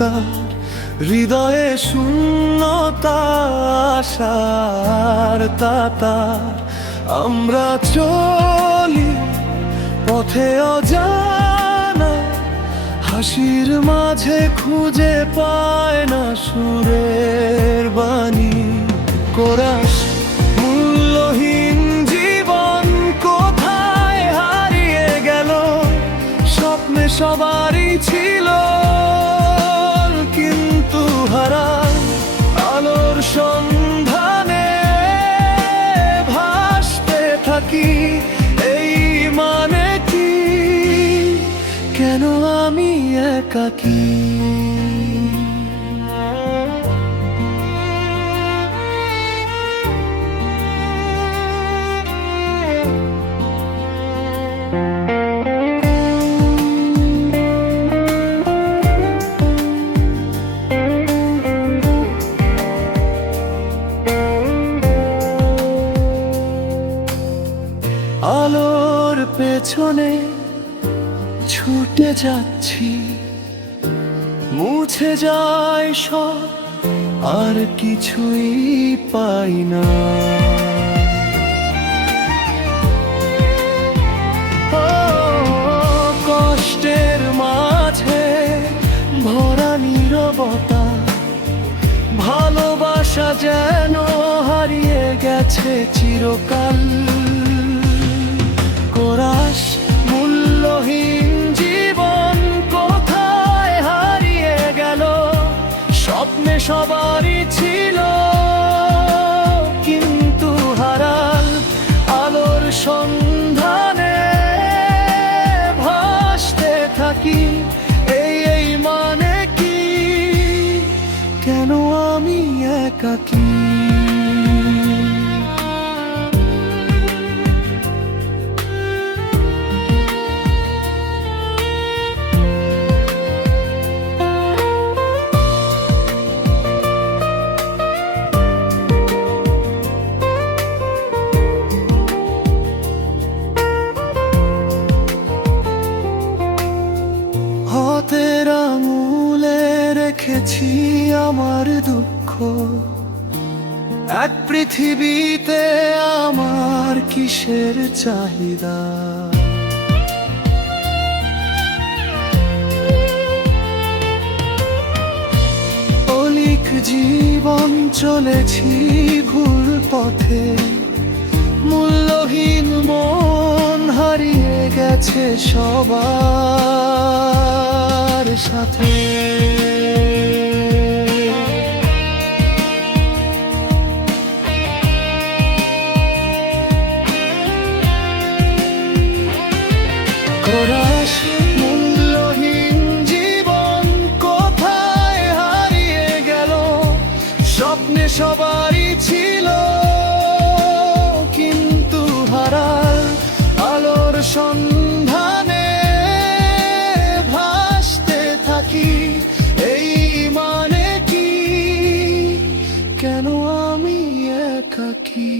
অন্ধকার, হৃদয়ে শূন্যতা, আশার তাতার। আমরা চলি পথে অজানা, হাসির মাঝে খুঁজে পায় না সুরের বাণী। কোরাস মূল্যহীন জীবন কোথায় হারিয়ে গেল? স্বপ্নে সবারই ছিল, কিন্তু হারায় আলোর সন্ধানে ভাসতে থাকি। এই মানে কি? কেন আমি একাকী? আলোর পেছনে ছুটে যাচ্ছি, মুছে যায় সব, আর কিছুই পাই না। ও কষ্টের মাঝে ভরা নীরবতা, ভালোবাসা যেন হারিয়ে গেছে চিরকাল। কোরাস মূল্যহীন জীবন কোথায় হারিয়ে গেল? স্বপ্নে সবারই ছিল, কিন্তু হারাল আলোর সন্ধানে ভাসতে থাকি। এই মানে কি? কেন আমি একাকী? হাতের আঙুলে রেখেছি আমার দুঃখ, এক পৃথিবীতে আমার কিসের চাহিদা? অলিক জীবন চলেছি ভুল পথে, মূল্যহীন মন হারিয়ে গেছে সবার সাথে। কোরাস মূল্যহীন জীবন কোথায় হারিয়ে গেল? স্বপ্নে সবারই ছিল, কিন্তু হারাল আলোর সন্ধানে ভাসতে থাকি। এই মানে কি? কেন আমি একাকী?